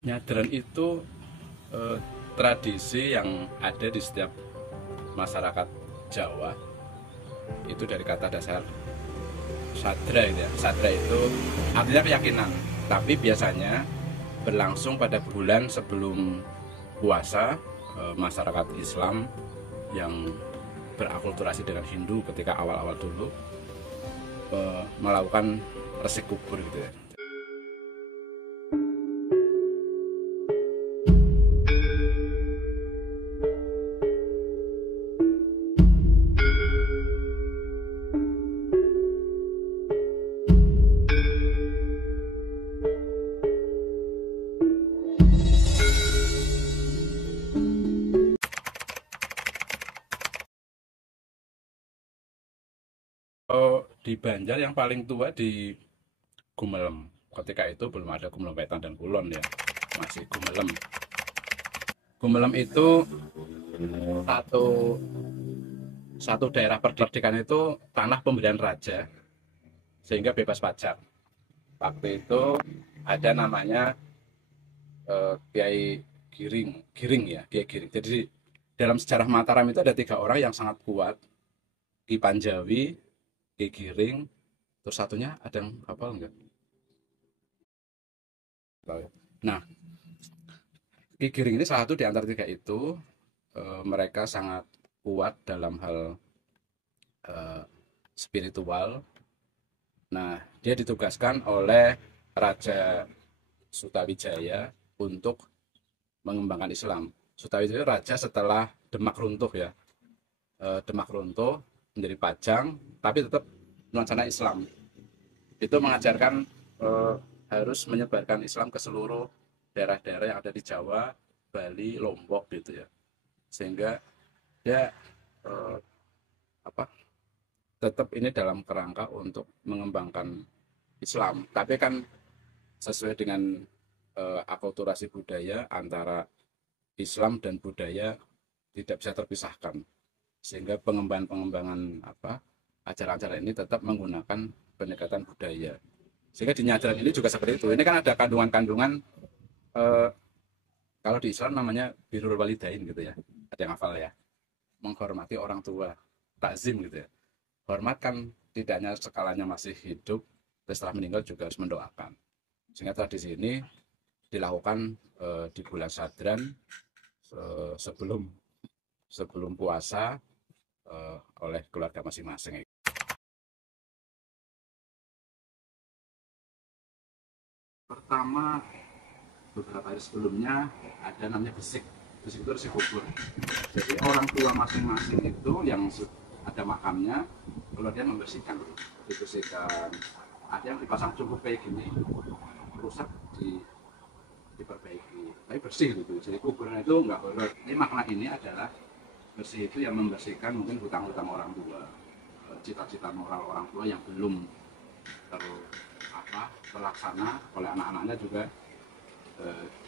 Nyadran itu tradisi yang ada di setiap masyarakat Jawa. Itu dari kata dasar sadra itu ya. Sadra itu artinya keyakinan, tapi biasanya berlangsung pada bulan sebelum puasa. Masyarakat Islam yang berakulturasi dengan Hindu ketika awal-awal dulu melakukan resik kubur gitu ya. Di Banjar yang paling tua di Gumelem. Ketika itu belum ada Gumelem Wetan dan Kulon ya, masih Gumelem. Gumelem itu satu daerah perdikan itu tanah pemberian raja, sehingga bebas pajak. Waktu itu ada namanya Kiai Giring ya, Kiai Giring. Jadi dalam sejarah Mataram itu ada 3 orang yang sangat kuat, Ki Panjawi, Ki Giring, terus satunya ada yang hafal enggak? Nah, Ki Giring ini salah satu di antara 3 itu. Mereka sangat kuat dalam hal spiritual. Nah, dia ditugaskan oleh Raja Sutawijaya untuk mengembangkan Islam. Sutawijaya raja setelah Demak runtuh ya. Demak runtuh menjadi Pajang, tapi tetap nuansanya Islam. Itu mengajarkan harus menyebarkan Islam ke seluruh daerah-daerah yang ada di Jawa, Bali, Lombok gitu ya. Sehingga dia tetap ini dalam kerangka untuk mengembangkan Islam. Tapi kan sesuai dengan akulturasi budaya antara Islam dan budaya tidak bisa terpisahkan. Sehingga pengembangan acara-acara ini tetap menggunakan pendekatan budaya. Sehingga di Nyadran ini juga seperti itu. Ini kan ada kandungan-kandungan kalau di Islam namanya birrul walidain gitu ya. Ada yang hafal ya. Menghormati orang tua, takzim gitu ya. Hormat kan tidak hanya skalanya masih hidup, setelah meninggal juga harus mendoakan. Sehingga tradisi ini dilakukan di bulan Sadran sebelum puasa oleh keluarga masing-masing. Pertama, beberapa hari sebelumnya ada namanya besik. Besik itu resik kubur. Jadi orang tua masing-masing itu yang ada makamnya, kemudian membersihkan, dibersihkan. Ada yang dipasang cukup kayak gini, rusak diperbaiki, tapi bersih gitu. Jadi kuburan itu nggak horor. Ini makna ini adalah bersih itu yang membersihkan mungkin hutang-hutang orang tua, cita-cita moral orang tua yang belum terlaksana oleh anak-anaknya juga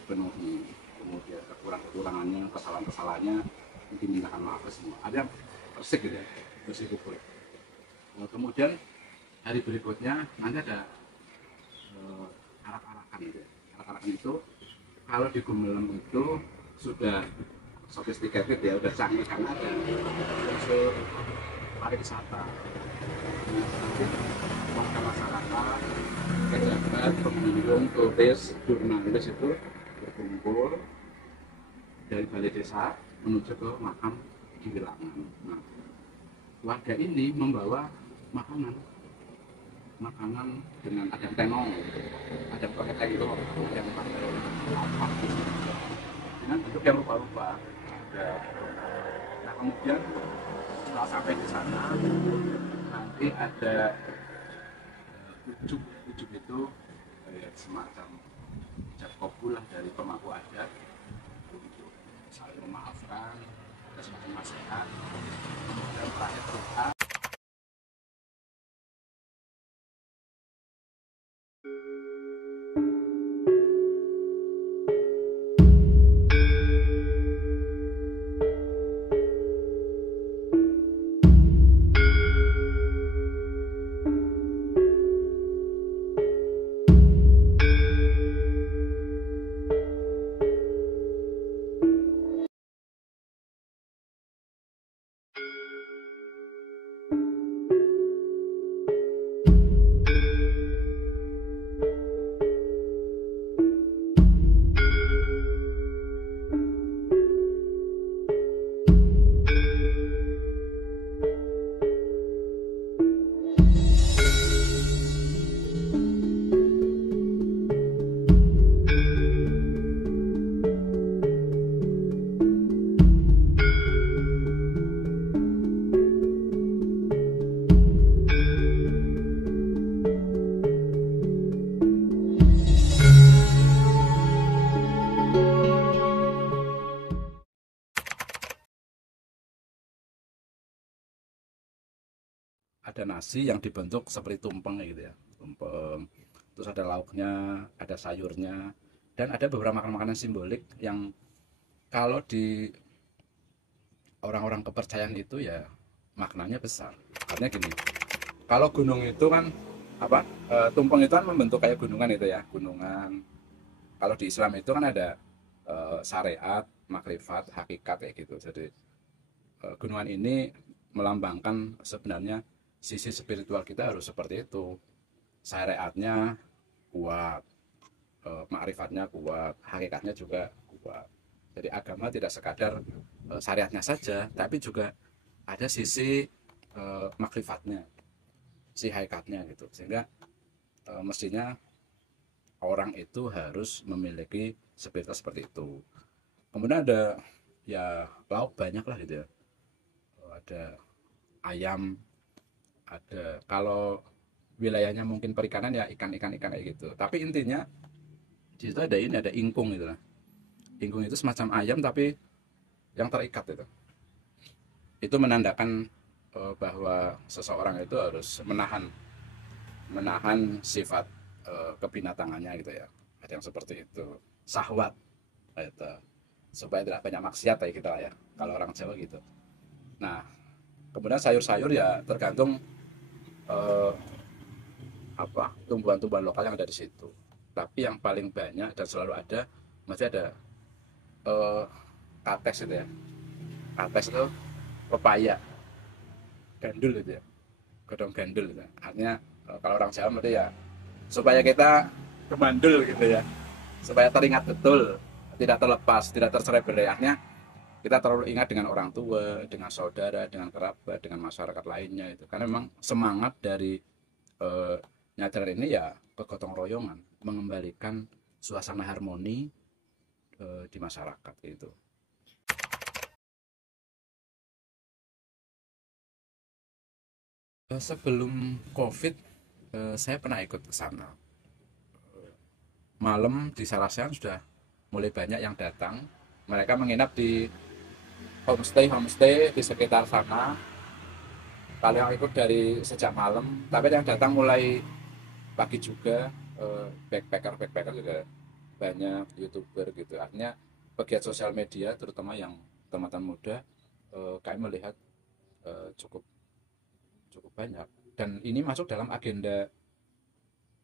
dipenuhi. Kemudian kekurangannya, kesalahan-kesalahannya dimintakan maaf semua. Ada yang bersih gitu ya, bersih kubur. Kemudian hari berikutnya nanti ada arak-arakan gitu ya. Arak-arakan itu kalau di Gumelem itu sudah sophisticated ya, udah canggih karena ada unsur pariwisata. Nanti warga masyarakat saat pengunjung, turis, jurnalis itu berkumpul dari balai desa menuju ke makam Giwilangan. Nah, warga ini membawa makanan dengan ada tenong, ada pakai tenggo, ada pakai apa dengan bentuk yang rupa-rupa. Nah, kemudian setelah sampai di sana nanti ada ujuk itu semacam ucap kabul dari pemangku adat untuk saling memaafkan, ada semacam nasihat, dan terakhir doa. Ada nasi yang dibentuk seperti tumpeng gitu ya, tumpeng, terus ada lauknya, ada sayurnya, dan ada beberapa makanan-makanan simbolik yang kalau di orang-orang kepercayaan itu ya maknanya besar. Artinya gini, kalau gunung itu kan apa, tumpeng itu kan membentuk kayak gunungan itu ya, gunungan. Kalau di Islam itu kan ada syariat, makrifat, hakikat kayak gitu. Jadi gunungan ini melambangkan sebenarnya sisi spiritual kita harus seperti itu. Syariatnya kuat, makrifatnya kuat, hakikatnya juga kuat. Jadi agama tidak sekadar syariatnya saja, tapi juga ada sisi makrifatnya, si hakikatnya gitu. Sehingga mestinya orang itu harus memiliki spiritual seperti itu. Kemudian ada ya lauk banyak lah gitu ya. Ada ayam, ada kalau wilayahnya mungkin perikanan ya ikan kayak gitu. Tapi intinya di situ ada ini, ada ingkung gitu lah. Ingkung itu semacam ayam tapi yang terikat itu. Itu menandakan bahwa seseorang itu harus menahan sifat kebinatangannya gitu ya. Ada yang seperti itu. Sahwat gitu. Supaya tidak banyak maksiat kayak kita ya. Kalau orang Jawa gitu. Nah, kemudian sayur-sayur ya tergantung apa tumbuhan-tumbuhan lokal yang ada di situ. Tapi yang paling banyak dan selalu ada masih ada eh, kates itu ya. Kates itu pepaya, gandul itu ya, godong gandul itu. Artinya kalau orang Jawa berarti ya supaya kita kemandul gitu ya, supaya teringat betul, tidak terlepas, tidak tercerai berai. Artinya kita terlalu ingat dengan orang tua, dengan saudara, dengan kerabat, dengan masyarakat lainnya itu. Karena memang semangat dari nyadar ini ya kegotong royongan, mengembalikan suasana harmoni di masyarakat itu. Sebelum COVID, saya pernah ikut ke sana. Malam di Sarasehan sudah mulai banyak yang datang. Mereka menginap di homestay di sekitar sana. Kalau yang ikut dari sejak malam, tapi yang datang mulai pagi juga, backpacker juga banyak, YouTuber gitu. Artinya pegiat sosial media, terutama yang teman-teman muda, kami melihat cukup cukup banyak. Dan ini masuk dalam agenda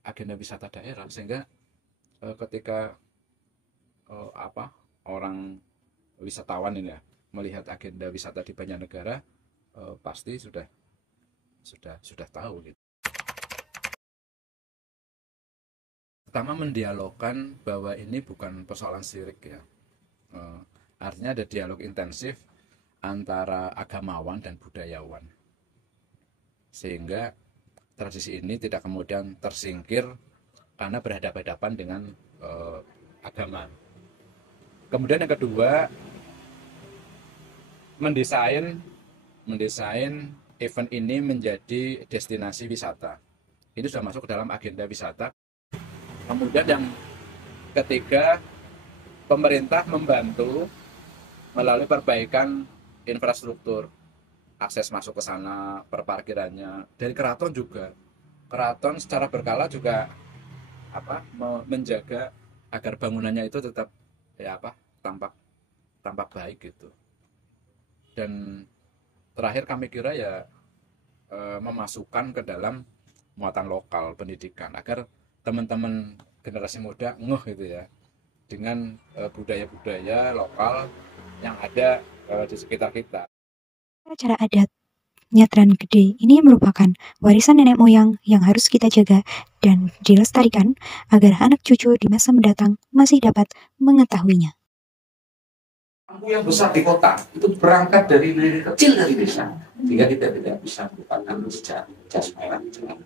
agenda wisata daerah, sehingga ketika apa orang wisatawan ini ya melihat agenda wisata di banyak negara, pasti sudah tahu gitu. pertama mendialogkan bahwa ini bukan persoalan syirik ya. Artinya ada dialog intensif antara agamawan dan budayawan, sehingga tradisi ini tidak kemudian tersingkir karena berhadapan-hadapan dengan agama. Kemudian yang kedua, mendesain event ini menjadi destinasi wisata. Ini sudah masuk ke dalam agenda wisata. Kemudian yang ketiga, pemerintah membantu melalui perbaikan infrastruktur, akses masuk ke sana, perparkirannya. Dari keraton juga, keraton secara berkala juga menjaga agar bangunannya itu tetap tampak baik gitu. Dan terakhir kami kira ya memasukkan ke dalam muatan lokal pendidikan agar teman-teman generasi muda ngeh gitu ya dengan budaya-budaya lokal yang ada di sekitar kita. Cara adat Nyadran Gede ini merupakan warisan nenek moyang yang harus kita jaga dan dilestarikan agar anak cucu di masa mendatang masih dapat mengetahuinya. Yang besar di kota itu berangkat dari nenek kecil dari desa, sehingga kita tidak bisa melupakan sejarah jasmani dengan